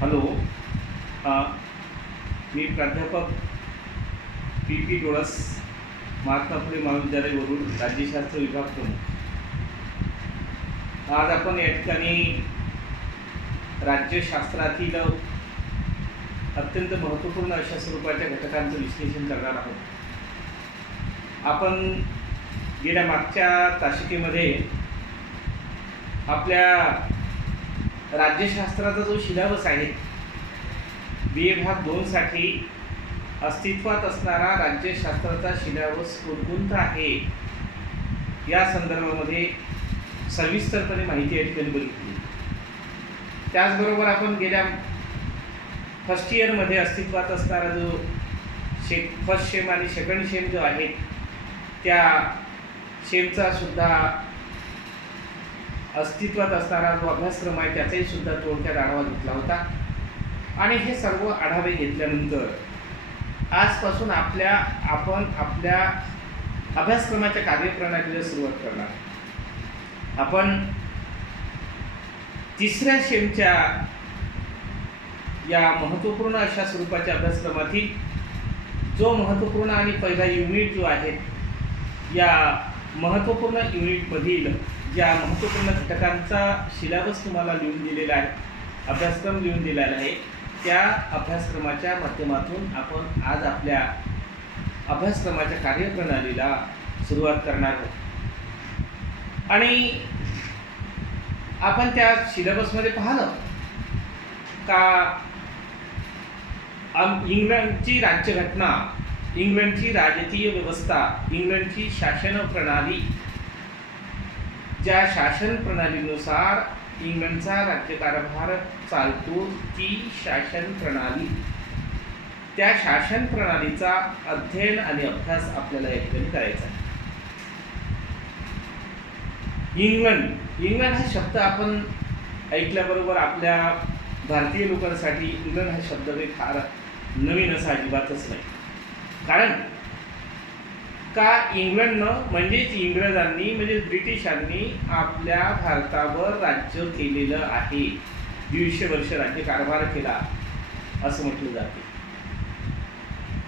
Hello, मी प्राध्यापक P डोळस, महात्मा फुले महाविद्यालयावरून राज्यशास्त्र विभाग प्रमुख. आज आपण या ठिकाणी राज्यशास्त्रातील अत्यंत महत्त्वपूर्ण अशा स्वरूपाच्या घटकांचं विश्लेषण करणार आहोत. आपण गेल्या मागच्या तासिकेमध्ये आपल्या राज्यशास्त्राचा जो सिलेबस आहे, BA भाग 2 साठी अस्तित्वात असणारा राज्यशास्त्राचा सिलेबस कोणकोणता आहे या संदर्भामध्ये सविस्तरपणे माहिती या ठिकाणी बघितली. त्याचबरोबर आपण गेल्या फर्स्ट इयरमध्ये अस्तित्वात असणारा जो फर्स्ट शेम आणि सेकंड शेम जो आहे त्या शेमचा सुद्धा अस्तित्वात असणारा जो अभ्यासक्रम आहे त्याचाही सुद्धा थोडक्यात आढावा घेतला होता. आणि हे सर्व आढावे घेतल्यानंतर आजपासून आपण आपल्या अभ्यासक्रमाच्या कार्यप्रणालीला सुरुवात करणार. आपण तिसऱ्या शेमच्या या महत्त्वपूर्ण अशा स्वरूपाच्या अभ्यासक्रमातील जो महत्त्वपूर्ण आणि पहिला युनिट जो आहे, या महत्त्वपूर्ण युनिटमधील ज्या महत्त्वपूर्ण घटकांचा सिलेबस तुम्हाला लिहून दिलेला आहे, अभ्यासक्रम लिहून दिलेला आहे, त्या अभ्यासक्रमाच्या माध्यमातून आपण आज आपल्या अभ्यासक्रमाच्या कार्यप्रणालीला सुरुवात करणार आहोत. आणि आपण त्या सिलेबसमध्ये पाहिलं का इंग्लंडची राज्यघटना, इंग्लंडची राजकीय व्यवस्था, इंग्लंडची शासन प्रणाली, ज्या शासन प्रणालीनुसार इंग्लंडचा राज्यकारभार चालतो ती शासन प्रणाली, त्या शासन प्रणालीचा अध्ययन आणि अभ्यास आपल्याला या ठिकाणी करायचा आहे. इंग्लंड हा शब्द आपण ऐकल्याबरोबर आपल्या भारतीय लोकांसाठी इंग्लंड हा शब्द काही फार नवीन असा अजिबातच नाही. कारण का इंग्लंडनं म्हणजेच इंग्रजांनी म्हणजे ब्रिटिशांनी आपल्या भारतावर राज्य केलेलं आहे, 150 वर्ष राज्यकारभार केला असं म्हटलं जाते.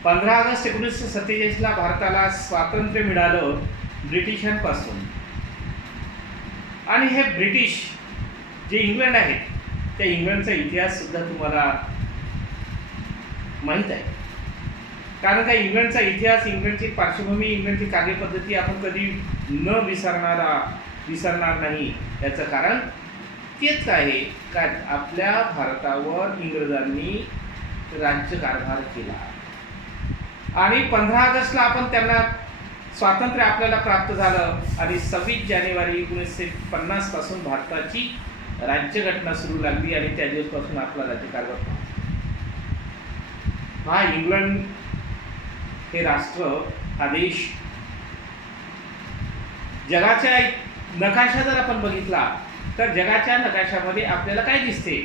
15 ऑगस्ट 1947 भारताला स्वातंत्र्य मिळालं ब्रिटिशांपासून. आणि हे ब्रिटिश जे इंग्लंड आहे त्या इंग्लंडचा इतिहास सुद्धा तुम्हाला माहीत आहे. कारण का इंग्लंडचा इतिहास, इंग्लंडची पार्श्वभूमी, इंग्लंडची कार्यपद्धती आपण कधी न विसरणार नाही. याचं कारण तेच आहे का आपल्या भारतावर इंग्रजांनी राज्यकारभार केला. आणि 15 ऑगस्टला आपण त्यांना स्वातंत्र्य आपल्याला प्राप्त झालं आणि 26 जानेवारी 1950 पासून भारताची राज्यघटना सुरू लागली आणि त्या दिवसपासून आपला राज्यकारभार. हा इंग्लंड हे राष्ट्र, हा देश जगाच्या नकाशा जर आपण बघितला तर जगाच्या नकाशामध्ये आपल्याला काय दिसते?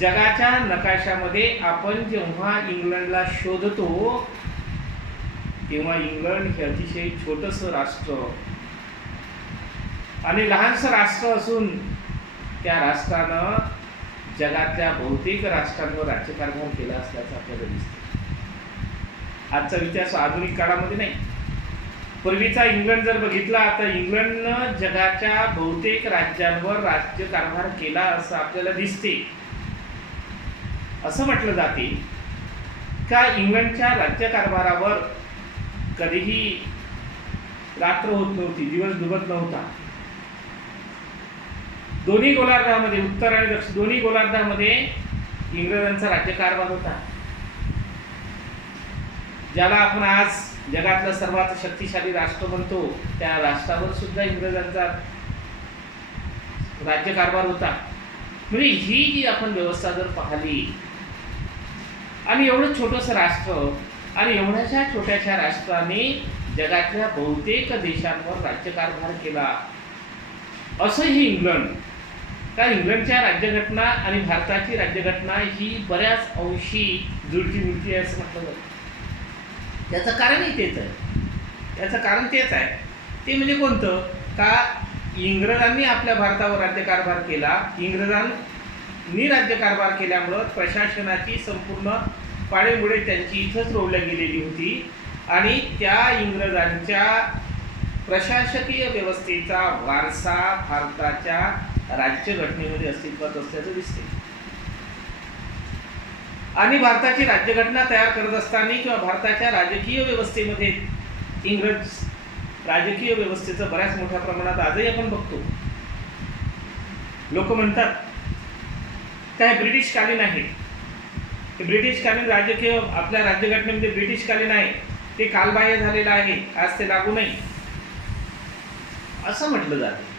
जगाच्या नकाशामध्ये आपण जेव्हा इंग्लंडला शोधतो तेव्हा इंग्लंड हे अतिशय छोटंसं राष्ट्र आणि लहानसं राष्ट्र असून त्या राष्ट्रानं जगातल्या बहुतेक राष्ट्रांवर राज्यकारभार केला असल्याचं आपल्याला दिसतं. आजचा इतिहास आधुनिक काळामध्ये नाही. पूर्वीचा इंग्लंड जर बघितला तर इंग्लंडनं जगाच्या बहुतेक राज्यांवर राज्यकारभार केला असं आपल्याला दिसते. असं म्हटलं जाते का इंग्लंडच्या राज्यकारभारावर कधीही रात्र होत नव्हती, दिवस डुबत नव्हता. दोन्ही गोलार्धामध्ये, उत्तर आणि दक्षिण दोन्ही गोलार्धामध्ये इंग्रजांचा राज्यकारभार होता. ज्याला आपण आज जगातलं सर्वात शक्तिशाली राष्ट्र म्हणतो त्या राष्ट्रावर सुद्धा इंग्रजांचा राज्यकारभार होता. म्हणजे ही जी आपण व्यवस्था जर पाहिली आणि एवढं छोटंसं राष्ट्र आणि एवढ्याशा छोट्याशा राष्ट्राने जगातल्या बहुतेक देशांवर राज्यकारभार केला असं हे इंग्लंड. कारण इंग्लंडच्या राज्यघटना आणि भारताची राज्यघटना ही बऱ्याच अंशी जुळती मुळती आहे असं म्हटलं जातं. त्याचं कारणही तेच आहे. ते म्हणजे कोणतं? का इंग्रजांनी आपल्या भारतावर राज्यकारभार केला. इंग्रजांनी राज्यकारभार केल्यामुळं प्रशासनाची संपूर्ण पाळेमुळे त्यांची इथंच रोवल्या गेलेली होती आणि त्या इंग्रजांच्या प्रशासकीय व्यवस्थेचा वारसा भारताच्या राज्यघटनेमध्ये अस्तित्वात असल्याचं दिसते. आणि भारताची राज्यघटना तयार करत असताना किंवा भारताच्या राजकीय व्यवस्थेमध्ये इंग्रज राजकीय व्यवस्थेचं बऱ्याच मोठ्या प्रमाणात आजही आपण बघतो. लोक म्हणतात काय ब्रिटिशकालीन आहे, ते ब्रिटिशकालीन राजकीय आपल्या राज्यघटनेमध्ये ब्रिटिशकालीन आहे, ते कालबाह्य झालेलं आहे, आज ते लागू नाही असं म्हटलं जाते.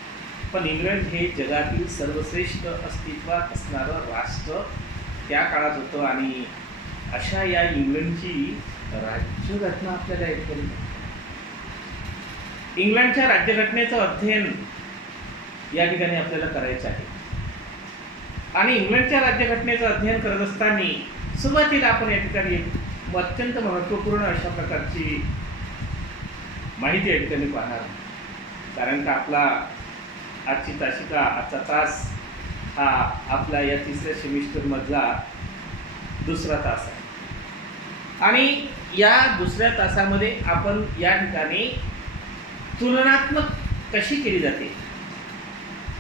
पण इंग्लंड हे जगातील सर्वश्रेष्ठ अस्तित्वात असणारं राष्ट्र त्या काळात होतं आणि अशा या इंग्लंडची राज्यघटना आपल्याला ऐकली. इंग्लंडच्या राज्यघटनेचं अध्ययन या ठिकाणी आपल्याला करायचं आहे. आणि इंग्लंडच्या राज्यघटनेचं अध्ययन करत असताना सुरुवातीला आपण या ठिकाणी अत्यंत महत्त्वपूर्ण अशा प्रकारची माहिती या ठिकाणी पाहणार. कारण का आपला आजची तासिका, आजचा तास हा आपला या तिसऱ्या सेमिस्टरमधला दुसरा तास आहे. आणि या दुसऱ्या तासामध्ये आपण या ठिकाणी तुलनात्मक कशी केली जाते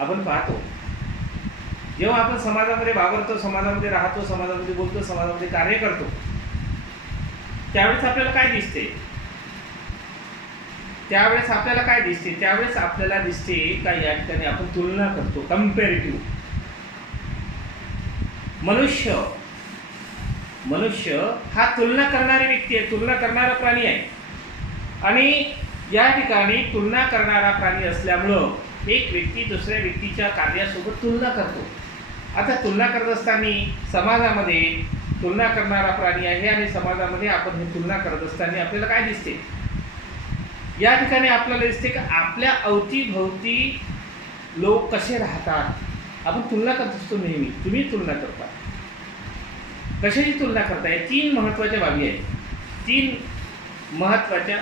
आपण पाहतो. जेव्हा आपण समाजामध्ये वावरतो, समाजामध्ये राहतो, समाजामध्ये बोलतो, समाजामध्ये कार्य करतो, त्यावेळेस आपल्याला काय दिसते? त्यावेळेस आपल्याला दिसते का या ठिकाणी आपण तुलना करतो, कंपॅरेटिव्ह. मनुष्य हा तुलना करणारी व्यक्ती आहे, तुलना करणारा प्राणी आहे. आणि या ठिकाणी तुलना करणारा प्राणी असल्यामुळं एक व्यक्ती दुसऱ्या व्यक्तीच्या कार्यासोबत तुलना करतो. आता तुलना करत असताना समाजामध्ये तुलना करणारा प्राणी आहे आणि समाजामध्ये आपण हे तुलना करत असताना आपल्याला काय दिसते? या ठिकाणी आपल्याला दिसते की आपल्या अवतीभोवती लोक कसे राहतात. आपण तुलना करत असतो नेहमी. तुम्ही तुलना करता. कशाची तुलना करताय? 3 महत्त्वाच्या बाबी आहेत. 3 महत्त्वाच्या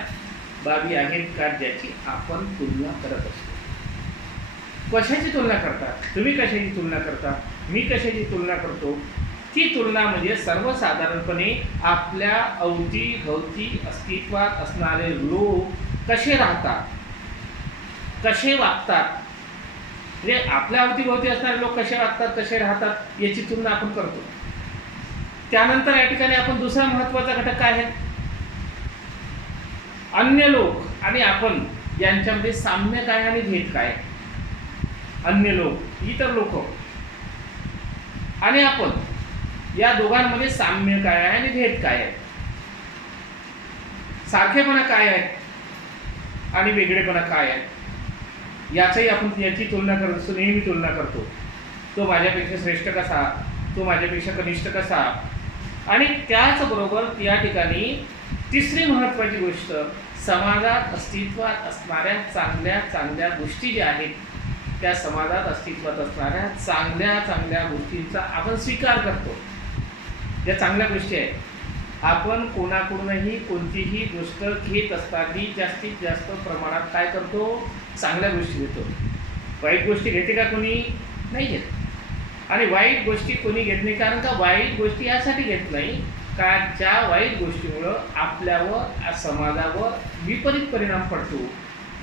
बाबी आहेत का ज्याची आपण तुलना करत असतो. कशाची तुलना करता? तुम्ही कशाची तुलना करता? मी कशाची तुलना करतो? ती तुलना म्हणजे सर्वसाधारणपणे आपल्या अवतीभोवती अस्तित्वात असणारे लोक कसे राहतात, कसे वागतात, म्हणजे आपल्या अवतीभोवती असणारे लोक कसे वागतात, कसे राहतात याची तुलना आपण करतो. त्यानंतर या ठिकाणी आपण दुसरा महत्त्वाचा घटक काय आहे? अन्य लोक आणि आपण यांच्यामध्ये साम्य काय आणि भेद काय? अन्य लोक, इतर लोक आणि आपण या दोघांमध्ये साम्य काय आहे आणि भेद काय आहे? सारखेपणा काय आहे आणि वेगळेपणा काय आहे? याची तुलना करत असतो, नेहमी तुलना करतो. तो माझ्यापेक्षा श्रेष्ठ कसा, तो माझ्यापेक्षा कनिष्ठ कसा. आणि त्याचबरोबर या ठिकाणी तिसरी महत्त्वाची गोष्ट, समाजात अस्तित्वात असणाऱ्या चांगल्या गोष्टी ज्या आहेत त्या समाजात अस्तित्वात असणाऱ्या चांगल्या गोष्टींचा आपण स्वीकार करतो. ज्या चांगल्या गोष्टी आहेत, आपण कोणाकडूनही कोणतीही गोष्ट घेत असताना जास्तीत जास्त प्रमाणात काय करतो? चांगल्या गोष्टी घेतो. वाईट गोष्टी घेते का कोणी? नाही घेत. आणि वाईट गोष्टी कोणी घेत नाही. कारण का वाईट गोष्टी यासाठी घेत नाही का ज्या वाईट गोष्टीमुळं आपल्यावर, समाजावर विपरीत परिणाम पडतो.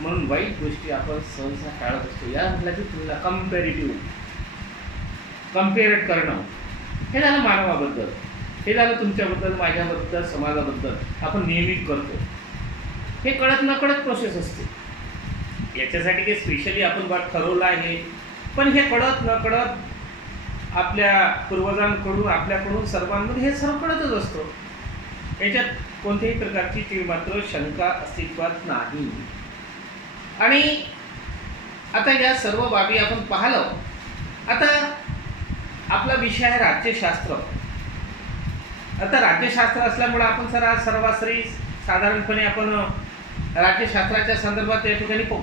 म्हणून वाईट गोष्टी आपण सहसा टाळत असतो. या म्हटल्याची तुलना, कम्पेअर करणं. हे झालं मानवाबद्दल, हे झालं तुमच्याबद्दल, माझ्याबद्दल, समाजाबद्दल आपण नेहमी करतो. हे कळत नकळत प्रोसेस असते. याच्यासाठी काही स्पेशली आपण ठरवलं आहे, पण हे कळत नकळत आपल्या पूर्वजांकडून, आपल्याकडून, सर्वांमध्ये हे सर्व कळतच असतं. याच्यात कोणत्याही प्रकारची ती मात्र शंका अस्तित्वात नाही. आणि आता या सर्व बाबी आपण पाहिलं. आता आपला विषय आहे राज्यशास्त्र. आता राज्यशास्त्र असल्यामुळे आपण सर्वासरी साधारणपणे आपण राज्यशास्त्राच्या संदर्भात या ठिकाणी पाहू.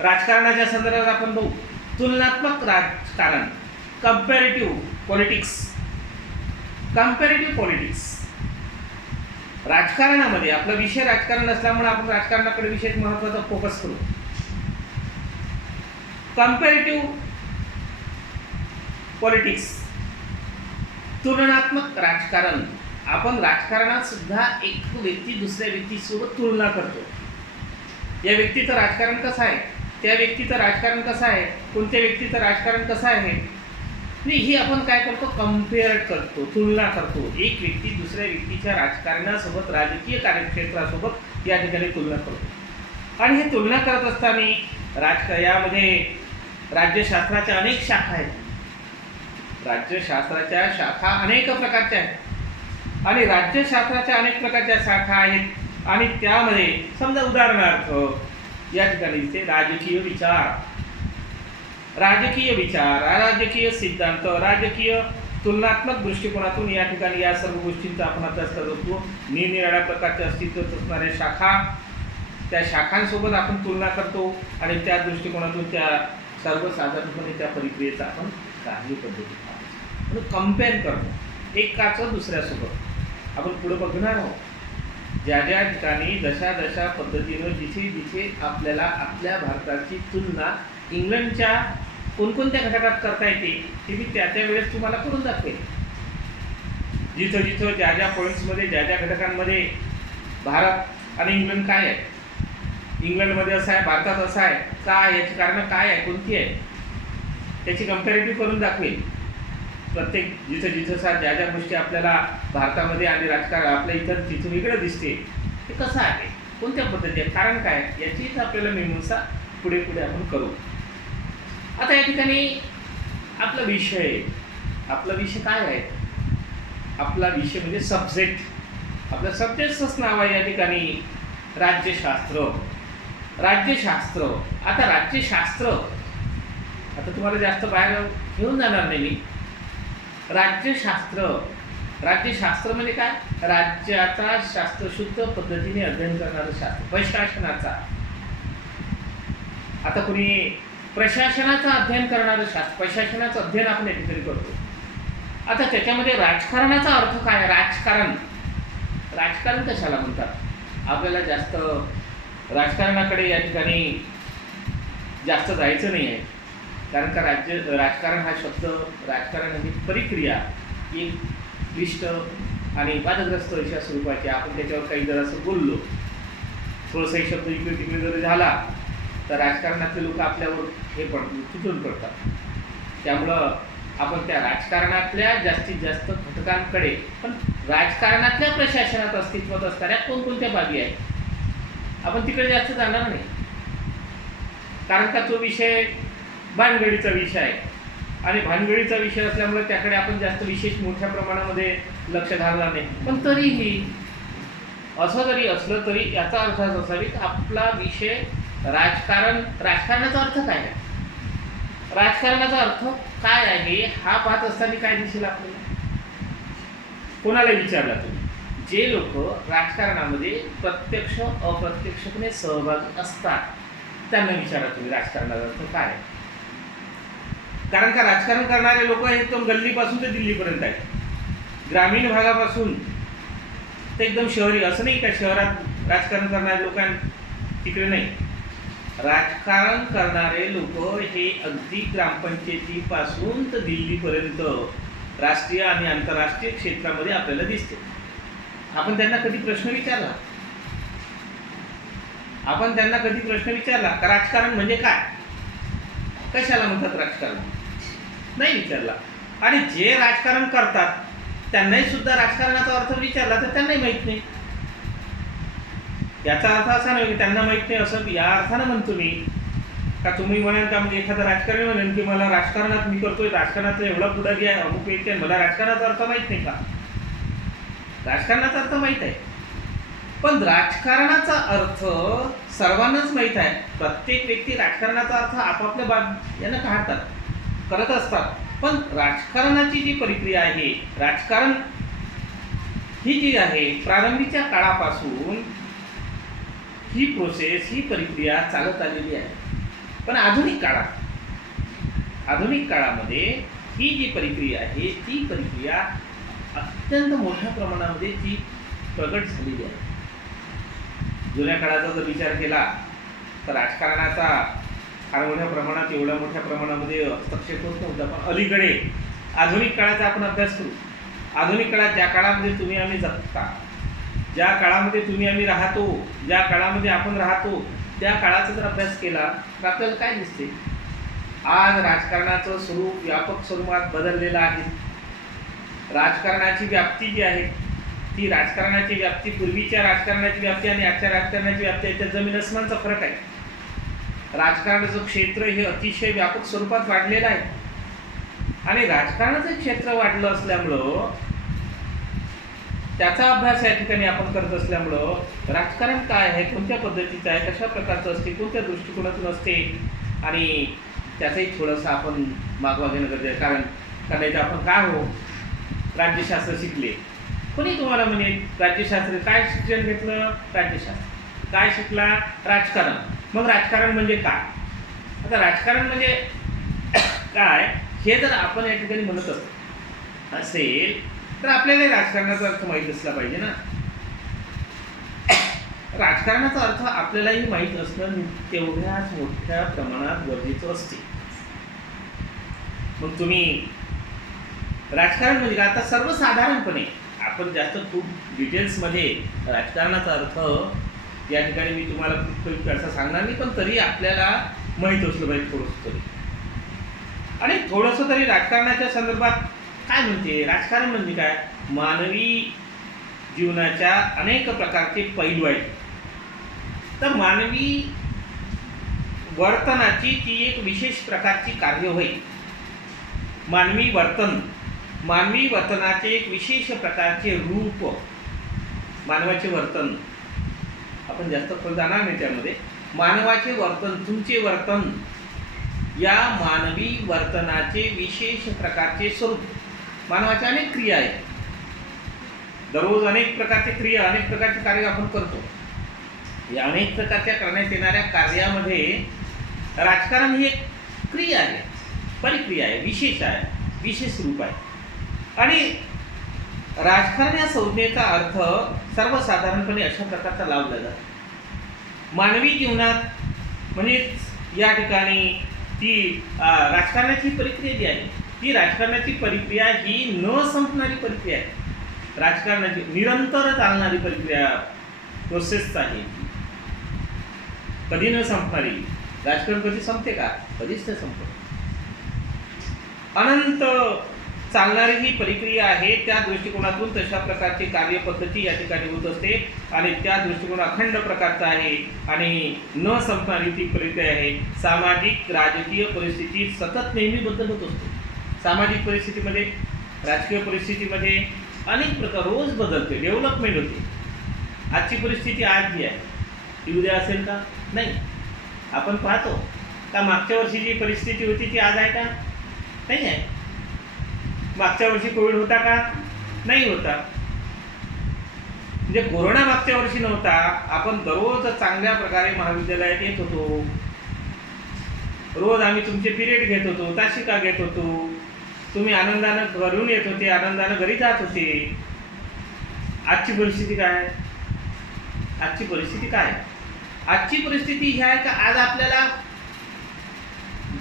राजकारणाच्या संदर्भात आपण पाहू. तुलनात्मक राजकारण, कंपॅरेटिव्ह पॉलिटिक्स. राजकारणामध्ये आपला विषय राजकारण असल्यामुळे आपण राजकारणाकडे विशेष महत्त्वाचा फोकस करू. कंपॅरेटिव्ह पॉलिटिक्स, तुलनात्मक राजकारण. आपण राजकारणात सुद्धा एक व्यक्ती दुसऱ्या व्यक्तीसोबत तुलना करतो. या व्यक्तीचं राजकारण कसं आहे, त्या व्यक्तीचं राजकारण कसं आहे, कोणत्या व्यक्तीचं राजकारण कसं आहे, नाही ही आपण काय करतो, कम्पेअर करतो, तुलना करतो. एक व्यक्ती दुसऱ्या व्यक्तीच्या राजकारणासोबत, राजकीय कार्यक्षेत्रासोबत या ठिकाणी तुलना करतो. आणि हे तुलना करत असताना यामध्ये राज्यशास्त्राच्या अनेक शाखा आहेत. राज्यशास्त्राच्या शाखा अनेक प्रकारच्या आहेत आणि राज्यशास्त्राच्या अनेक प्रकारच्या शाखा आहेत. आणि त्यामध्ये समजा उदाहरणार्थ या ठिकाणी दिसते राजकीय विचार, राजकीय सिद्धांत, राजकीय तुलनात्मक दृष्टिकोनातून या ठिकाणी या सर्व गोष्टींचा आपण अभ्यास करत असतो. निरनिराळ्या प्रकारच्या अस्तित्वात असणाऱ्या शाखा, त्या शाखांसोबत आपण तुलना करतो आणि त्या दृष्टिकोनातून त्या सर्वसाधारणपणे त्या प्रक्रियेचा आपण कार्यपद्धती पाहतो, कम्पेअर करतो एकाचं दुसऱ्यासोबत. आपण पुढे बघणार आहोत ज्या ज्या ठिकाणी जशा पद्धतीनं जिथे आपल्याला आपल्या भारताची तुलना इंग्लंडच्या कोणकोणत्या घटकात करता येते ते मी त्या वेळेस तुम्हाला करून दाखवेल. जिथं ज्या पॉईंट्समध्ये ज्या घटकांमध्ये भारत आणि इंग्लंड काय आहे, इंग्लंडमध्ये असं आहे, भारतात असं आहे, काय याची कारणं काय आहे, कोणती आहे, त्याची कम्पॅरेटिव्ह करून दाखवेल. प्रत्येक जिथं ज्या गोष्टी आपल्याला भारतामध्ये आणि राजकारण आपल्या इथं तिथं वेगळं दिसते ते कसं आहे, कोणत्या पद्धती आहे, कारण काय, याचीच आपल्याला मीमांसा पुढे आपण करू. आता या ठिकाणी आपला विषय काय आहे, आपला विषय म्हणजे सब्जेक्ट, आपल्या सब्जेक्टचंच नाव आहे या ठिकाणी राज्यशास्त्र. आता राज्यशास्त्र आता तुम्हाला जास्त बाहेर घेऊन जाणार नाही मी. राज्यशास्त्र म्हणजे काय, राज्याचा शास्त्रशुद्ध पद्धतीने अध्ययन करणारं शास्त्र, प्रशासनाचा. आता कुणी प्रशासनाचं अध्ययन करणारं शास्त्र, प्रशासनाचं अध्ययन आपण या ठिकाणी करतो. आता त्याच्यामध्ये राजकारणाचा अर्थ काय, राजकारण कशाला म्हणतात, आपल्याला जास्त राजकारणाकडे या ठिकाणी जास्त जायचं नाही आहे. कारण का राजकारण हा शब्द, राजकारण ही प्रक्रिया एक क्लिष्ट आणि वादग्रस्त अशा स्वरूपाची. आपण त्याच्यावर काही जर असं बोललो, थोडंसं एक शब्द इकडे तिकडे जर झाला तर राजकारणातले लोक आपल्यावर तुटून पडतात. त्यामुळं आपण त्या राजकारणातल्या जास्तीत जास्त घटकांकडे, पण राजकारणातल्या प्रशासनात अस्तित्वात असणाऱ्या कोणकोणत्या बाबी आहेत आपण तिकडे जास्त जाणार नाही. कारण का तो विषय भानगडीचा विषय आहे आणि भानगडीचा विषय असल्यामुळे त्याकडे आपण जास्त विशेष मोठ्या प्रमाणामध्ये लक्ष घालणार नाही. पण तरीही असं जरी असलं तरी याचा अर्थ असा असावी की आपला विषय राजकारणाचा अर्थ काय आहे, राजकारणाचा अर्थ काय आहे हा पाहत असताना काय दिसेल आपल्याला. कोणाला विचारला तुम्ही, जे लोक राजकारणामध्ये प्रत्यक्ष अप्रत्यक्षपणे सहभागी असतात त्यांना विचारा तुम्ही राजकारणाचा अर्थ काय आहे. कारण का राजकारण करणारे लोक एकदम गल्लीपासून ते दिल्लीपर्यंत आहेत, ग्रामीण भागापासून ते एकदम शहरी. असं नाही का शहरात राजकारण करणारे लोक तिकडे नाही. राजकारण करणारे लोक हे अगदी ग्रामपंचायतीपासून तर दिल्लीपर्यंत राष्ट्रीय आणि आंतरराष्ट्रीय क्षेत्रामध्ये आपल्याला दिसते. आपण त्यांना कधी प्रश्न विचारला का राजकारण म्हणजे काय, कशाला म्हणतात राजकारण, नाही विचारला. आणि जे राजकारण करतात त्यांनाही सुद्धा राजकारणाचा अर्थ विचारला तर त्यांनाही माहीत नाही. याचा अर्थ असा नाही की त्यांना माहीत नाही असं या अर्थानं म्हणतो मी का तुम्ही म्हणाल का, म्हणजे एखादा राजकारणी म्हणेल की मला राजकारणात मी करतोय, राजकारणातला एवढा पुढारी आहे, अमुक व्यक्ती आहे, मला राजकारणाचा अर्थ माहीत नाही का. राजकारणाचा अर्थ माहीत आहे, पण राजकारणाचा अर्थ सर्वांनाच माहीत आहे. प्रत्येक व्यक्ती राजकारणाचा अर्थ आपापल्या यांना करत असतात. पण राजकारणाची जी प्रक्रिया आहे, राजकारण ही जी आहे प्रारंभीच्या काळापासून ही प्रोसेस, ही प्रक्रिया चालत आलेली आहे. पण आधुनिक काळामध्ये ही जी प्रक्रिया आहे ती प्रक्रिया अत्यंत मोठ्या प्रमाणामध्ये ती प्रगट झालेली आहे. जुन्या काळाचा जर विचार केला तर राजकारणाचा फार मोठ्या प्रमाणात, एवढ्या मोठ्या प्रमाणामध्ये हस्तक्षेप होत नव्हता. पण अलीकडे आधुनिक काळाचा आपण अभ्यास करू. आधुनिक काळात ज्या काळामध्ये तुम्ही आम्ही जगता, ज्या काळामध्ये तुम्ही आम्ही राहतो, ज्या काळामध्ये आपण राहतो, त्या काळाचा जर अभ्यास केला तर आपल्याला काय दिसते? आज राजकारणाचं स्वरूप व्यापक स्वरूपात बदललेलं आहे. राजकारणाची व्याप्ती जी आहे ती राजकारणाची व्याप्ती, पूर्वीच्या राजकारणाची व्याप्ती आणि आजच्या राजकारणाची व्याप्ती याच्यात जमीन अस्मानचा फरक आहे. राजकारणाचं क्षेत्र हे अतिशय व्यापक स्वरूपात वाढलेलं आहे आणि राजकारणाचं क्षेत्र वाढलं असल्यामुळं त्याचा अभ्यास या ठिकाणी आपण करत असल्यामुळं राजकारण काय आहे, कोणत्या पद्धतीचं आहे, कशा प्रकारचं असते, कोणत्या दृष्टिकोनातून असते आणि त्याचंही थोडंसं आपण मागोवा घेणं गरजेचं आहे. कारण नाही तर आपण काय हो राज्यशास्त्र शिकले, कोणी तुम्हाला म्हणेल राज्यशास्त्र काय शिक्षण घेतलं? राज्यशास्त्र. काय शिकला? राजकारण. मग राजकारण म्हणजे काय? आता राजकारण म्हणजे काय हे जर आपण या ठिकाणी म्हणत असेल तर आपल्याला राजकारणाचा अर्थ माहीत असला पाहिजे ना. राजकारणाचा अर्थ आपल्यालाही माहीत असणं तेवढ्याच मोठ्या प्रमाणात गरजेचं असते. मग तुम्ही राजकारण म्हणजे आता सर्वसाधारणपणे आपण जास्त खूप डिटेल्समध्ये राजकारणाचा अर्थ या ठिकाणी मी तुम्हाला असं सांगणार नाही, पण तरी आपल्याला माहीत असलं पाहिजे थोडंसं तरी. आणि थोडंसं तरी राजकारणाच्या संदर्भात काय म्हणते? राजकारण म्हणजे काय? मानवी जीवनाच्या अनेक प्रकारचे पैलू आहेत. तर मानवी वर्तनाची ती एक विशेष प्रकारची कार्य होय. मानवी वर्तनाचे एक विशेष प्रकारचे रूप, मानवाचे वर्तन. आपण जास्त खोल जाणार नाही त्यामध्ये. मानवाचे वर्तन, तुमचे वर्तन, या मानवी वर्तनाचे विशेष प्रकारचे स्वरूप. मानवाच्या अनेक क्रिया आहेत. दररोज अनेक प्रकारचे क्रिया, अनेक प्रकारचे कार्य आपण करतो. या अनेक प्रकारच्या करण्यात येणाऱ्या कार्यामध्ये राजकारण ही एक क्रिया आहे, परिक्रिया आहे, विशेष आहे, विशेष रूप आहे. आणि राजकारण या संज्ञेचा अर्थ सर्वसाधारणपणे अशा प्रकारचा लावला जातो. मानवी जीवनात म्हणजे या ठिकाणी ती राजकारणाची परिक्रिया जी आहे, ती राजकारणाची परिक्रिया ही न संपणारी परिक्रिया आहे. राजकारणाची निरंतर चालणारी परिक्रिया, प्रोसेस आहे, कधी न संपणारी. राजकारण कधी संपते का? कधीच नाही संपत. अनंत चालणारी ही परिक्रिया आहे. त्या दृष्टिकोनातून तशा प्रकारची कार्यपद्धती या ठिकाणी होत असते आणि त्या दृष्टिकोन अखंड प्रकारचा आहे आणि न संपणारी ती परिक्रिया आहे. सामाजिक राजकीय परिस्थिती सतत नेहमी बदलत असते. सामाजिक परिस्थितीमध्ये, राजकीय परिस्थितीमध्ये अनेक प्रकार रोज बदलते, डेव्हलपमेंट होते. आजची परिस्थिती आज जी आहे ती उद्या असेल का? नाही. आपण पाहतो का मागच्या वर्षी जी परिस्थिती होती ती आज आहे का? नाही आहे. मागच्या वर्षी कोविड होता का? नाही होता. म्हणजे कोरोना मागच्या वर्षी नव्हता. आपण दररोज चांगल्या प्रकारे महाविद्यालयात येत होतो. रोज आम्ही तुमचे पिरियड घेत होतो, तासिका घेत होतो. तुम्ही आनंदानं घरून येत होते, आनंदानं घरी जात होते. आजची परिस्थिती काय? आजची परिस्थिती काय? आजची परिस्थिती ही आहे का आज आपल्याला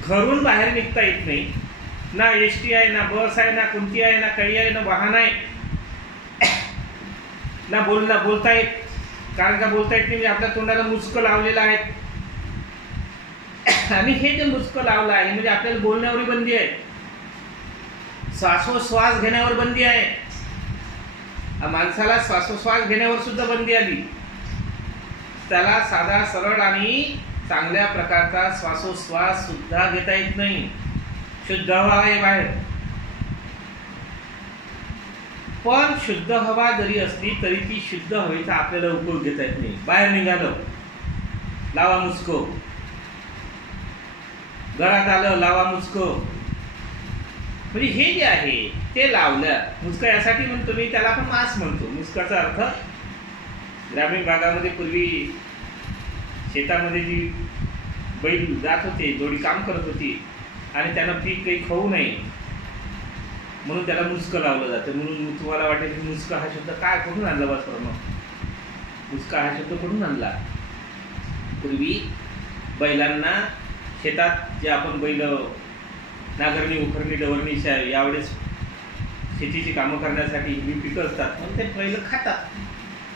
घरून बाहेर निघता येत नाही. ना एस टी आहे, ना बस आहे, ना कोणती आहे, ना काही आहे, ना वाहन आहे, ना बोलता येत. कारण का बोलता येत नाही? म्हणजे आपल्या तोंडाला मुसकं लावलेलं आहे आणि हे जे मुसकं लावलं आहे म्हणजे आपल्याला बोलण्यावर बंदी आहे, श्वासोश्वास घेण्यावर बंदी आहे. माणसाला श्वासोश्वास घेण्यावर सुद्धा बंदी आली. त्याला साधा सरळ आणि चांगल्या प्रकारचा श्वासोश्वास सुद्धा घेता येत नाही. शुद्ध हवा आहे बाहेर, पण शुद्ध हवा जरी असली तरी ती शुद्ध हवेचा आपल्याला उपयोग घेता येत नाही. बाहेर निघालं लावा मुसको, घरात आलं लावा मुसको. म्हणजे हे जे आहे ते लावलं. मुसकं यासाठी म्हणतो मी, त्याला आपण मास्क म्हणतो. मुसकाचा अर्थ ग्रामीण भागामध्ये पूर्वी शेतामध्ये जी बैल जात होते, जोडी काम करत होती आणि त्यांना पीक काही खाऊ नये म्हणून त्याला मुसकं लावलं जातं. म्हणून तुम्हाला वाटेल की मुसकं हा शब्द काय कुठून आणला बस मुसका हा शब्द कुठून आणला? पूर्वी बैलांना शेतात जे आपण बैल नांगरणी उखरणी डवरणी यावेळेस शेतीची कामं करण्यासाठी ही पिकं असतात म्हणून ते बैल खातात,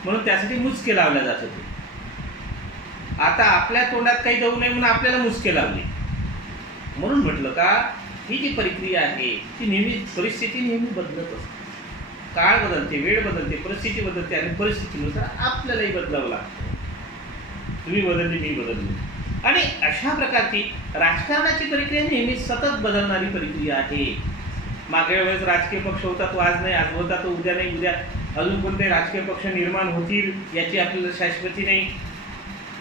म्हणून त्यासाठी मुसके लावले जात होते. आता आपल्या तोंडात काही जाऊ नये म्हणून आपल्याला मुसके लावले. म्हणून म्हटलं का ही जी प्रक्रिया आहे ती नेहमी परिस्थिती नेहमी बदलत असते. काळ बदलते, वेळ बदलते, परिस्थिती बदलते आणि परिस्थितीनुसार आपल्यालाही बदलावं लागतं. तुम्ही बदलली, मी बदलली. आणि अशा प्रकारची राजकारणाची प्रक्रिया नेहमी सतत बदलणारी प्रक्रिया आहे. मागच्या वेळेस राजकीय पक्ष होता तो आज नाही, आज होता तो उद्या नाही, उद्या अजून कोणते राजकीय पक्ष निर्माण होतील याची आपल्याला शाश्वती नाही.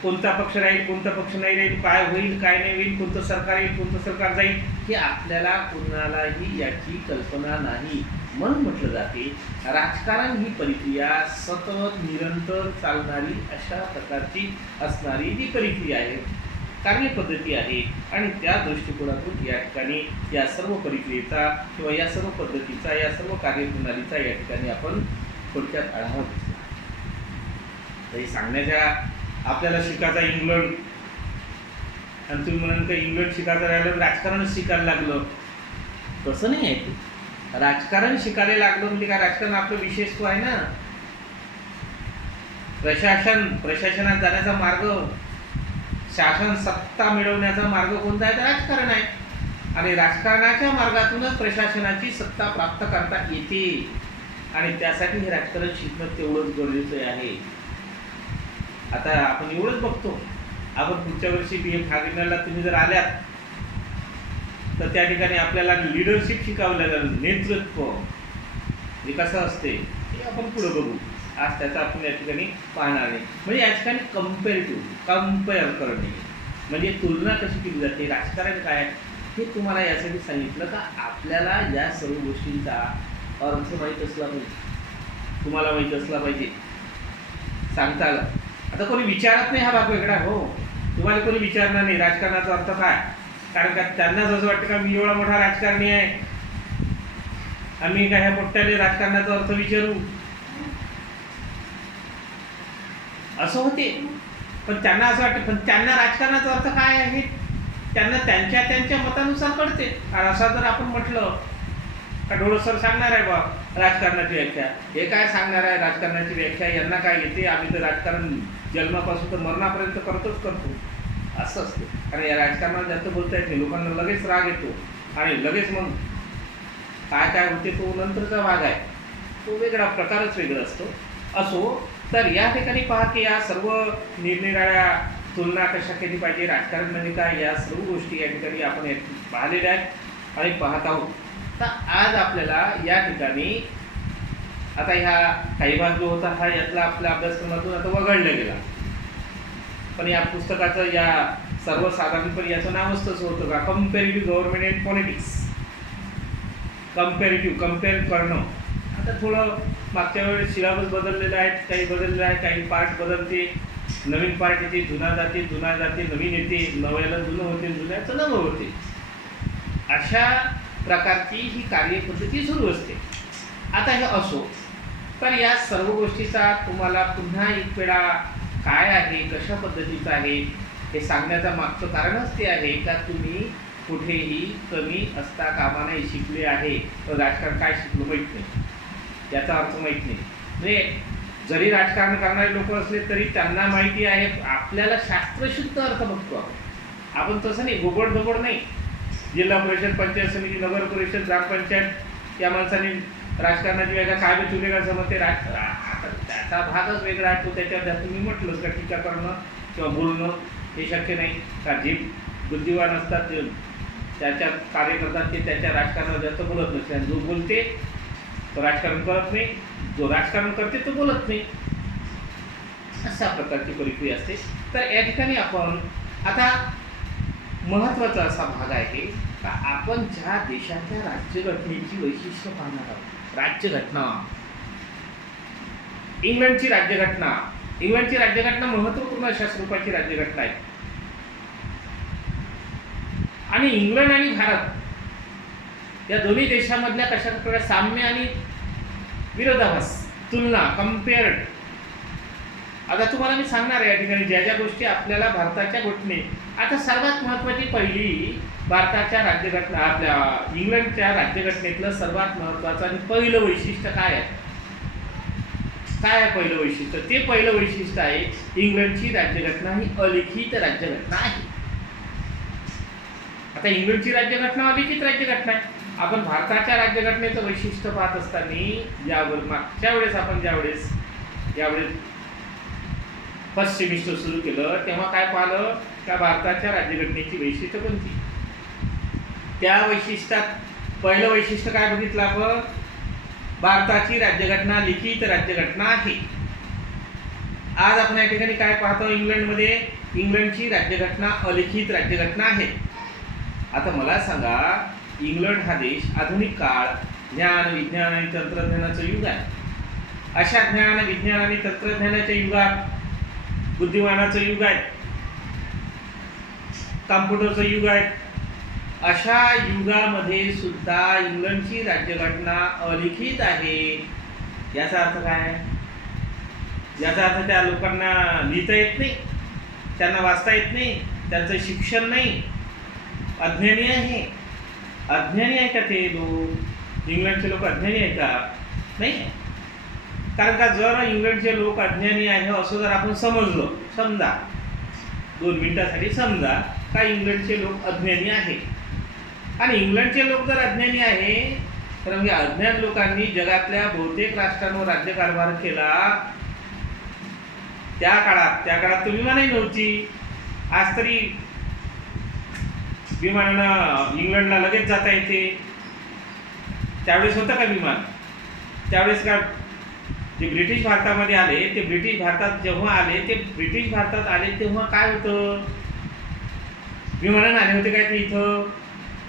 कोणता पक्ष राहील, कोणता पक्ष नाही राहील, काय होईल काय नाही होईल, कोणतं सरकार येईल, कोणतं सरकार जाईल, हे आपल्याला कुणालाही याची कल्पना नाही. म्हणून म्हटलं जाते राजकारण ही प्रक्रिया सतत निरंतर चालणारी अशा प्रकारची असणारी जी प्रक्रिया आहे, कार्यपद्धती आहे. आणि त्या दृष्टिकोनातून या ठिकाणी या सर्व प्रक्रियेचा किंवा या सर्व पद्धतीचा, या सर्व कार्यप्रणालीचा या ठिकाणी आपण थोडक्यात आढावा घेतला. तरी सांगण्याच्या आपल्याला शिकायचा इंग्लंड, आणि तुम्ही म्हणाल का इंग्लंड शिकायचं राहिलं राजकारणच शिकायला लागलं, तसं नाही आहे. ते राजकारण शिकायला लागलं म्हणजे काय, राजकारण आपलं विशेषत्व आहे ना. प्रशासनात जाण्याचा मार्ग, शासन सत्ता मिळवण्याचा मार्ग कोणता आहे तर राजकारण आहे. आणि राजकारणाच्या मार्गातूनच प्रशासनाची सत्ता प्राप्त करता येते. आणि त्यासाठी हे राजकारण शिकणं तेवढंच गरजेचं आहे. आता आपण एवढंच बघतो, आपण पुढच्या वर्षी BA फायनलला तुम्ही जर आल्यात तर त्या ठिकाणी आपल्याला लिडरशिप शिकावं लागेल, नेतृत्व हे कसं असते हे आपण पुढे बघू. आज त्याचा आपण या ठिकाणी पाहणार नाही. म्हणजे या ठिकाणी कंपेअर करणे म्हणजे तुलना कशी केली जाते, राजकारण काय हे तुम्हाला यासाठी सांगितलं का आपल्याला या सर्व गोष्टींचा अर्थ माहीत असला पाहिजे, तुम्हाला माहीत असला पाहिजे, सांगता आलं. आता कोणी विचारत नाही, हा भाग वेगळा हो, तुम्हाला कोणी विचारणार नाही राजकारणाचा अर्थ काय, कारण का त्यांना जसं वाटतं का मी एवढा मोठा राजकारणी आहे, आम्ही काय ह्या मोठ्याने राजकारणाचा अर्थ विचारू, असं होते. पण त्यांना असं वाटतं, पण त्यांना राजकारणाचा अर्थ काय आहे त्यांना त्यांच्या मतानुसार कळते. आणि असा जर आपण म्हटलं का डोळसर सांगणार आहे बा राजकारणाची व्याख्या, हे काय सांगणार आहे राजकारणाची व्याख्या, यांना काय येते, आम्ही तर राजकारण जन्मापासून तर मरणापर्यंत करतो, असं असते. आणि या राजकारणात जास्त बोलता येत नाही, लोकांना लगेच राग येतो आणि लगेच मग काय होते तो नंतरचा भाग आहे, तो वेगळा प्रकारच वेगळा असतो. असो तर या ठिकाणी पहा की या सर्व निरनिराळ्या तुलना कशा केली पाहिजे, राजकारण म्हणजे काय, या सर्व गोष्टी या ठिकाणी आपण पाहिलेल्या आहेत आणि पाहत आहोत. तर आज आपल्याला या ठिकाणी आता ह्या काही भाग जो होता हा यातला आपल्या अभ्यासक्रमातून आता वगळला गेला. पण या पुस्तकाचं या सर्वसाधारणपणे याचं नावच तसं होतं का, comparative government and politics. Compare करणं. आता थोडं मागच्या वेळेस सिलेबस बदललेला आहे, काही बदललेलं आहे, काही पार्ट बदलते, नवीन पार्ट येते, जुना जाते, नवीन येते, नव्याला जुनं होते, जुन्याचं नवं होते. अशा प्रकारची ही कार्यपद्धती सुरू असते. आता हे असो तर या सर्व गोष्टीचा तुम्हाला पुन्हा एक वेळा काय आहे, कशा पद्धतीचं आहे हे सांगण्याचं मागचं कारणच ते आहे का तुम्ही कुठेही कमी असता कामा नाही शिकले आहे. तर राजकारण काय शिकलो माहीत नाही, याचा अर्थ माहीत नाही. म्हणजे जरी राजकारण करणारे लोक असले तरी त्यांना माहिती आहे, आपल्याला शास्त्रशुद्ध अर्थ बघतो आपण तसं नाही, गोबड नाही. जिल्हा परिषद, पंचायत समिती, नगर परिषद, ग्रामपंचायत या माणसाने राजकारणाची वेगळा काय चुले का समजते, त्याचा भागच वेगळा आहे. तो त्याच्यात तुम्ही म्हटलंच का टीका करणं किंवा बोलणं हे शक्य नाही. का जे बुद्धिवान असतात त्याच्या कार्य करतात ते त्याच्या राजकारणावर जास्त बोलत नसते, आणि जो बोलते तो राजकारण करत नाही, जो राजकारण करते तो बोलत नाही, अशा प्रकारची प्रक्रिया असते. तर या ठिकाणी आपण आता महत्त्वाचा असा भाग आहे का आपण ज्या देशाच्या राज्यघटनेची वैशिष्ट्य पाहणार आहोत. राज्यघटना, इंग्लंडची राज्यघटना महत्त्वपूर्ण अशा स्वरूपाची राज्यघटना आहे. आणि इंग्लंड आणि भारत या दोन्ही देशामधल्या कशा प्रकारे साम्य आणि विरोधाभास, तुलना, कम्पेअर्ड. आता तुम्हाला मी सांगणार आहे या ठिकाणी ज्या ज्या गोष्टी आपल्याला भारताच्या घटनेत, आता सर्वात महत्त्वाची पहिली भारताच्या राज्यघटना, आपल्या इंग्लंडच्या राज्यघटनेतलं सर्वात महत्त्वाचं आणि पहिलं वैशिष्ट्य काय आहे? काय आहे पहिलं वैशिष्ट्य? ते पहिलं वैशिष्ट्य आहे इंग्लंडची राज्यघटना ही अलिखित राज्यघटना आहे. आता इंग्लंडची राज्यघटना अलिखित राज्यघटना आहे. आपण भारताच्या राज्यघटनेचं वैशिष्ट्य पाहत असताना मागच्या वेळेस आपण यावेळेस फर्स्ट सेमिस्टर सुरू केलं तेव्हा काय पाहिलं का भारताच्या राज्यघटनेची वैशिष्ट्य कोणती? त्या वैशिष्ट्यात पहिलं वैशिष्ट्य काय बघितलं आपण? भारताची राज्यघटना लिखित राज्यघटना आहे. आज आपण या ठिकाणी काय पाहतो? इंग्लंडमध्ये इंग्लंडची राज्यघटना अलिखित राज्यघटना आहे. आता मला सांगा, इंग्लंड हा देश आधुनिक काळ, ज्ञान, विज्ञान आणि तंत्रज्ञानाचं युग आहे. अशा ज्ञान, विज्ञान आणि तंत्रज्ञानाच्या युगात बुद्धिमानाचं युग आहे, कॉम्प्युटरचं युग आहे. अशा युगामध्ये सुद्धा इंग्लंडची राज्यघटना अलिखित आहे. याचा अर्थ काय? याचा अर्थ त्या लोकांना लिहिता येत नाही, त्यांना वाचता येत नाही, त्यांचं शिक्षण नाही, अज्ञानी आहे. अज्ञानी आहे का ते लोक? इंग्लंडचे लोक अज्ञानी आहे का? नाही. कारण का जर इंग्लंडचे लोक अज्ञानी आहे असं जर आपण समजलं, समजा 2 मिनिटासाठी समजा का इंग्लंडचे लोक अज्ञानी आहे, आणि इंग्लंडचे लोक जर अज्ञानी आहे तर म्हणजे अज्ञान लोकांनी जगातल्या बहुतेक राष्ट्रांवर राज्यकारभार केला. त्या काळात तर विमानही नव्हती. आज तरी विमानानं इंग्लंडला लगेच जाता येते. त्यावेळेस होतं का विमान? त्यावेळेस का जे ब्रिटिश भारतामध्ये आले, ते ब्रिटिश भारतात जेव्हा आले, ते ब्रिटिश भारतात आले तेव्हा काय होतं? विमानानं आले होते काय ते इथं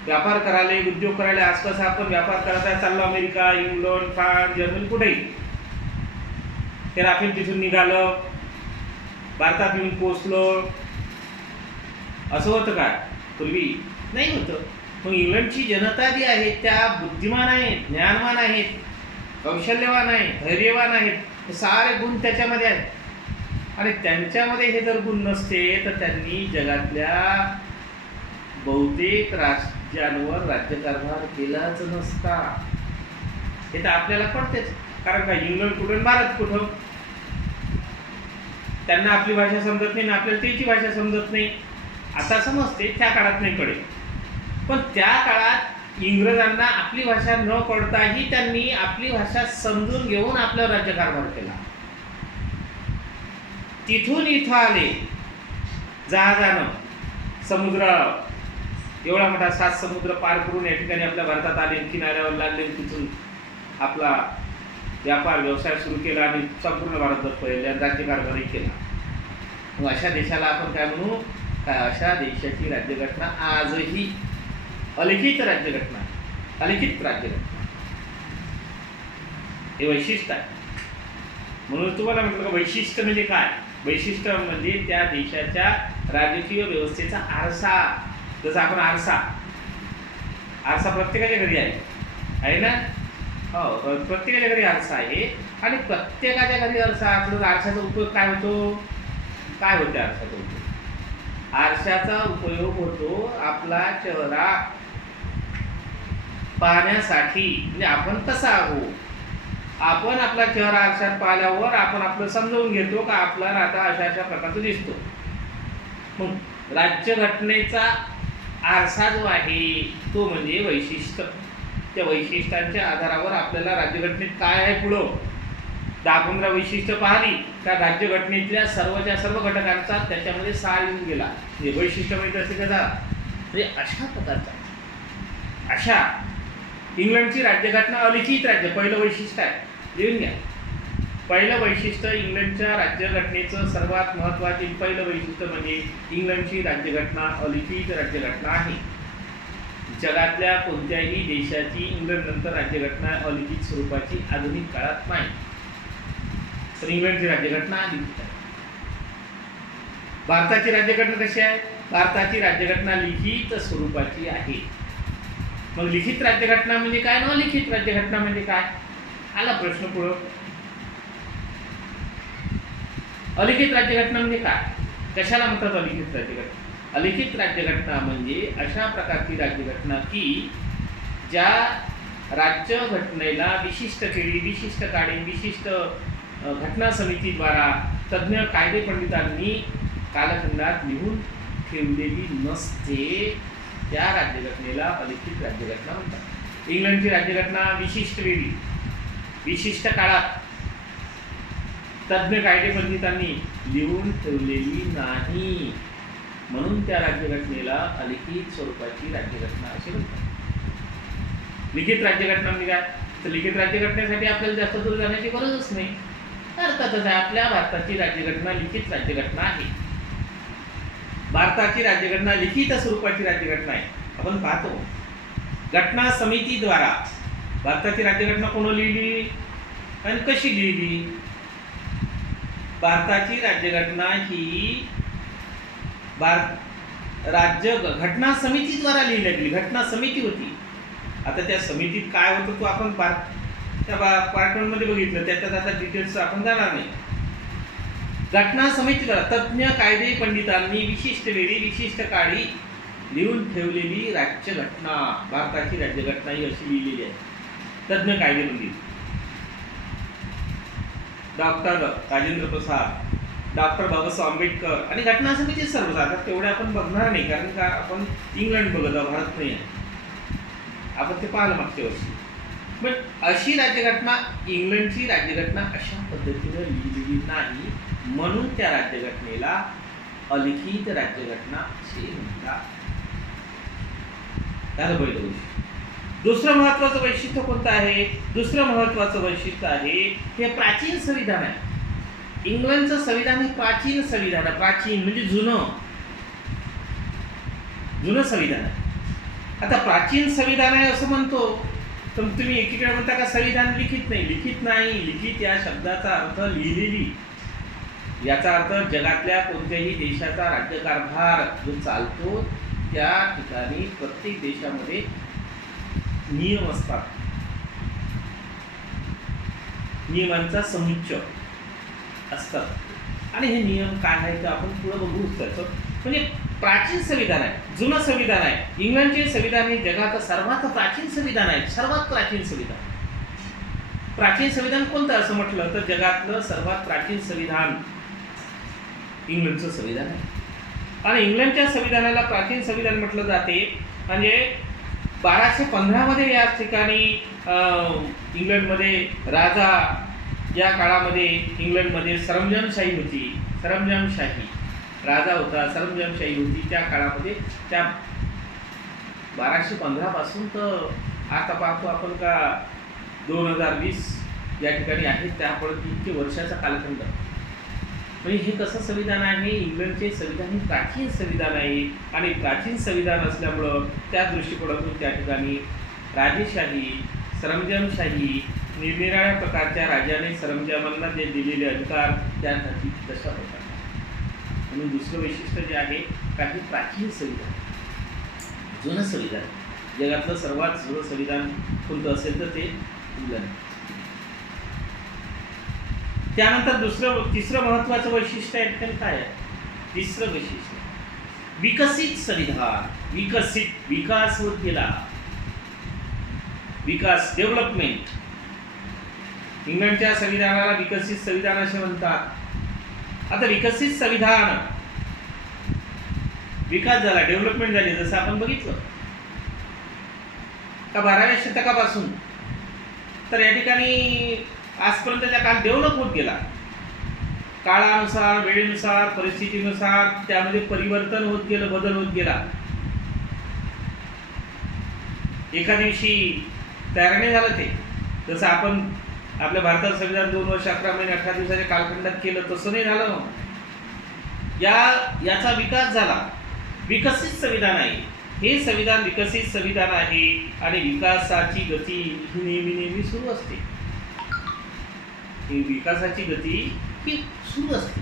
व्यापार करायला, उद्योग करायला. आसपास आपण व्यापार करायला चाललो, अमेरिका, इंग्लंड, फ्रान्स, जर्मनी, कुठेही. ते राफेल तिथून निघालं, भारतात येऊन पोचलं. असं होतं का पूर्वी? नाही होतं. मग इंग्लंडची जनता जी आहे त्या बुद्धिमान आहेत, ज्ञानवान आहेत, कौशल्यवान आहेत, धैर्यवान आहेत. हे सारे गुण त्याच्यामध्ये आहेत. आणि त्यांच्यामध्ये हे जर गुण नसते तर त्यांनी जगातल्या बहुतेक राज्यांवर राज्यकारभार केलाच नसता. हे तर आपल्याला कळतेच. कारण का इंग्लंड कुठून, भारत कुठं. त्यांना आपली भाषा समजत नाही ना आपल्याला त्याची भाषा समजत नाही. आता समजते, त्या काळात नाही कळेल. पण त्या काळात इंग्रजांना आपली भाषा न कळताही त्यांनी आपली भाषा समजून घेऊन आपल्यावर राज्यकारभार केला. तिथून इथं आले जहाजानं, समुद्र एवढा मोठा 7 समुद्र पार करून या ठिकाणी आपल्या भारतात आले, किनाऱ्यावर लागले, तिथून आपला व्यापार व्यवसाय सुरू केला आणि संपूर्ण भारतभर पहिल्यांदा राज्यकारभारही केला. मग अशा देशाला आपण काय म्हणू? काय अशा देशाची राज्यघटना आजही अलिखित राज्यघटना, अलिखित राज्यघटना. हे वैशिष्ट्य आहे. म्हणून तुम्हाला म्हटलं का वैशिष्ट्य म्हणजे काय? वैशिष्ट्य म्हणजे त्या देशाच्या राजकीय व्यवस्थेचा आरसा. जसं आपण आरसा प्रत्येकाच्या घरी आहे ना? हो, प्रत्येकाच्या घरी आरसा आहे. आणि प्रत्येकाच्या घरी आरसा असलं, आरशाचा उपयोग काय होतो? काय होते आरशाचा उपयोग? आरशाचा उपयोग होतो आपला चेहरा पाहण्यासाठी. म्हणजे आपण कसा आहोत, आपण आपला चेहरा आरशात पाहिल्यावर आपण आपलं समजवून घेतो का आपला आता अशा प्रकारचा दिसतो. मग राज्यघटनेचा आरसा जो आहे तो म्हणजे वैशिष्ट्य. त्या वैशिष्ट्यांच्या आधारावर आपल्याला राज्यघटनेत काय आहे पुढं 10-15 वैशिष्ट्य पाहिली का राज्यघटनेतल्या सर्वच्या सर्व घटकांचा त्याच्यामध्ये सार येऊन गेला. म्हणजे वैशिष्ट्य माहिती असे का म्हणजे अशा प्रकारचा. अशा इंग्लंडची राज्यघटना अलिखित राज्य पहिलं वैशिष्ट्य आहे. लिहून घ्या. पहिलं वैशिष्ट्य इंग्लंडच्या राज्यघटनेचं सर्वात महत्त्वाचे पहिलं वैशिष्ट्य म्हणजे इंग्लंडची राज्यघटना अलिखित राज्यघटना आहे. जगातल्या कोणत्याही देशाची इंग्लंडनंतर राज्यघटना अलिखित स्वरूपाची आधुनिक काळात नाही. तर इंग्लंडची राज्यघटना अलिखित आहे. भारताची राज्यघटना कशी आहे? भारताची राज्यघटना लिखित स्वरूपाची आहे. मग लिखित राज्यघटना म्हणजे काय न लिखित राज्यघटना म्हणजे काय? आला प्रश्न पुढं. अलिखित राज्यघटना म्हणजे काय? कशाला म्हणतात अलिखित राज्यघटना? अलिखित राज्यघटना म्हणजे अशा प्रकारची राज्यघटना की ज्या राज्यघटनेला विशिष्ट केळी, विशिष्ट काळी, विशिष्ट घटना समितीद्वारा तज्ज्ञ कायदे पंडितांनी कालखंडात लिहून ठेवलेली नसते, त्या राज्यघटनेला अलिखित राज्यघटना म्हणतात. इंग्लंडची राज्यघटना विशिष्ट वेळी, विशिष्ट काळात तज्ज्ञ कायदे पंडितांनी लिहून ठेवलेली नाही, म्हणून त्या राज्यघटनेला अलिखित स्वरूपाची राज्यघटना असे म्हणतात. लिखित राज्यघटना म्हणजे काय? तर लिखित राज्यघटनेसाठी आपल्याला जास्त दूर जाण्याची गरजच नाही. अर्थातच आहे, आपल्या भारताची राज्यघटना लिखित राज्यघटना आहे. भारताची राज्यघटना लिखित स्वरूपाची राज्यघटना आहे. आपण पाहतो घटना समितीद्वारा भारताची राज्यघटना कोण लिहिली आणि कशी लिहिली? भारताची राज्यघटना ही घटना समितीद्वारा लिहिली गेली. घटना समिती होती. आता त्या समितीत काय होतं तो आपण त्या पार्ट 1 मध्ये बघितलं, त्याच्यात आता डिटेल्स आपण जाणार नाही. घटना समितीद्वारा तज्ज्ञ कायदे पंडितांनी विशिष्ट वेळी, विशिष्ट काळी लिहून ठेवलेली राज्यघटना, भारताची राज्यघटना ही अशी लिहिलेली आहे. तज्ज्ञ कायदे पंडित डॉक्टर राजेंद्र प्रसाद, डॉक्टर बाबासाहेब आंबेडकर आणि घटना समिती सर्व जातात. तेवढे आपण बघणार नाही, कारण का आपण इंग्लंड बघत आहोत, भारत नाही आहे. आपण ते पाहिलं मागच्या वर्षी. पण अशी राज्यघटना, इंग्लंडची राज्यघटना अशा पद्धतीने लिहिलेली नाही, म्हणून त्या राज्यघटनेला अलिखित राज्यघटना असे म्हणतात. त्याला पहिलं वैशिष्ट्य. दुसरं महत्त्वाचं वैशिष्ट्य कोणतं आहे? दुसरं महत्त्वाचं वैशिष्ट्य आहे हे प्राचीन संविधान आहे. इंग्लंडचं संविधान हे प्राचीन संविधान आहे. प्राचीन म्हणजे जुनं संविधान आहे. आता प्राचीन संविधान आहे असं म्हणतो, तर तुम्ही एकीकडे म्हणता का संविधान लिखित नाही? लिखित नाही. लिखित या शब्दाचा अर्थ लिहिलेली, याचा अर्थ जगातल्या कोणत्याही देशाचा राज्यकारभार जो चालतो त्या ठिकाणी प्रत्येक देशामध्ये नियम असतात, नियमांचा समुच्चय असतात आणि हे नियम काय आहे ते आपण पुढे बघू. त्याचं म्हणजे प्राचीन संविधान आहे, जुनं संविधान आहे. इंग्लंडचे संविधान हे जगात सर्वात प्राचीन संविधान आहे. सर्वात प्राचीन संविधान. प्राचीन संविधान कोणतं असं म्हटलं तर जगातलं सर्वात प्राचीन संविधान इंग्लंडचं संविधान आहे. आणि इंग्लंडच्या संविधानाला प्राचीन संविधान म्हटलं जाते म्हणजे 1215 मध्ये या ठिकाणी इंग्लंडमध्ये राजा, या काळामध्ये इंग्लंडमध्ये सरंजामशाही होती. सरंजामशाही राजा होता, सरंजामशाही होती त्या काळामध्ये. त्या 1215 पासून तर आता पाहतो आपण का 2020 या ठिकाणी आहे, त्यापर्यंत इतके वर्षाचा कालखंड. म्हणजे हे कसं संविधान आहे? इंग्लंडचे संविधान हे प्राचीन संविधान आहे आणि प्राचीन संविधान असल्यामुळं त्या दृष्टिकोनातून त्या ठिकाणी राजेशाही, सरंजामशाही, निरनिराळ्या प्रकारच्या राजाने सरंजामांना जे दिलेले अधिकार त्यासाठी तशा होतात. म्हणून दुसरं वैशिष्ट्य जे आहे काही प्राचीन संविधान, जुनं संविधान. जगातलं सर्वात जुनं संविधान कोणतं असेल तर ते इंग्लंड. त्यानंतर तिसरं महत्त्वाचं वैशिष्ट्य आहे काय आहे? तिसरं वैशिष्ट्य विकसित संविधान. विकास होत गेला, विकास, डेव्हलपमेंट. इंग्लंडच्या संविधानाला विकसित संविधान असे म्हणतात. आता विकसित संविधान, विकास झाला, डेव्हलपमेंट झाली, जसं आपण बघितलं का 12व्या शतकापासून तर या ठिकाणी आजपर्यंतच्या काळ डेव्हलप होत गेला. काळानुसार, वेळेनुसार, परिस्थितीनुसार त्यामध्ये परिवर्तन होत गेलं, बदल होत गेला. एका दिवशी तयार नाही झालं ते. जसं आपण आपल्या भारताचं संविधान 2 वर्ष 11 महिने 18 दिवसाच्या कालखंडात केलं तसं नाही झालं. याचा विकास झाला. विकसित संविधान आहे हे. संविधान विकसित संविधान आहे आणि विकासाची गती नेहमी सुरू असते. विकासाची गती ही सुरू असते,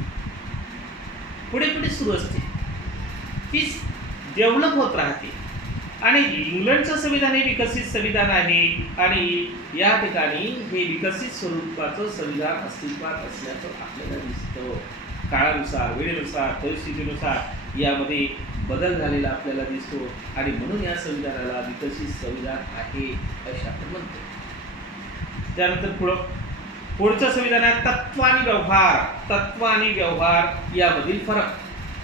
पुढे सुरू असते, ती डेव्हलप होत राहते. आणि इंग्लंडचं संविधान हे विकसित संविधान आहे आणि या ठिकाणी हे विकसित स्वरूपाचं संविधान अस्तित्वात असल्याचं आपल्याला दिसतं. काळानुसार, वेळेनुसार, परिस्थितीनुसार यामध्ये बदल झालेला आपल्याला दिसतो आणि म्हणून या संविधानाला विकसित संविधान आहे असे आपण म्हणतो. त्यानंतर पुढचं संविधान आहे तत्व आणि व्यवहार. तत्व आणि व्यवहार यामधील फरक.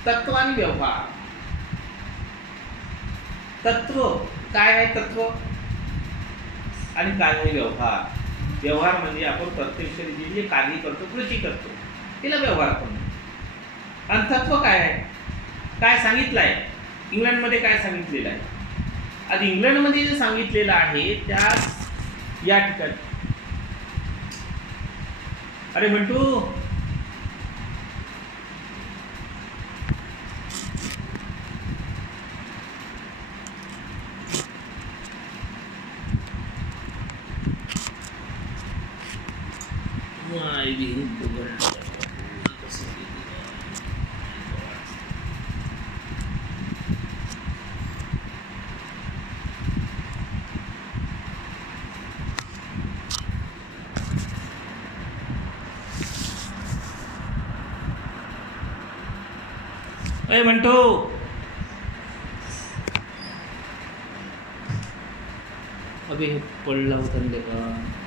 तत्व आणि व्यवहार. तत्व काय आहे? तत्व आणि काय आहे व्यवहार? व्यवहार म्हणजे आपण प्रत्यक्ष जे कार्य करतो, कृती करतो, तिला व्यवहार आपण म्हणतो. आणि तत्व काय आहे? काय सांगितलं आहे? इंग्लंडमध्ये काय सांगितलेलं आहे? आता इंग्लंडमध्ये जे सांगितलेलं आहे त्या या ठिकाणी अरे म्हणतो म्हणतो अबे हे पडला होता का?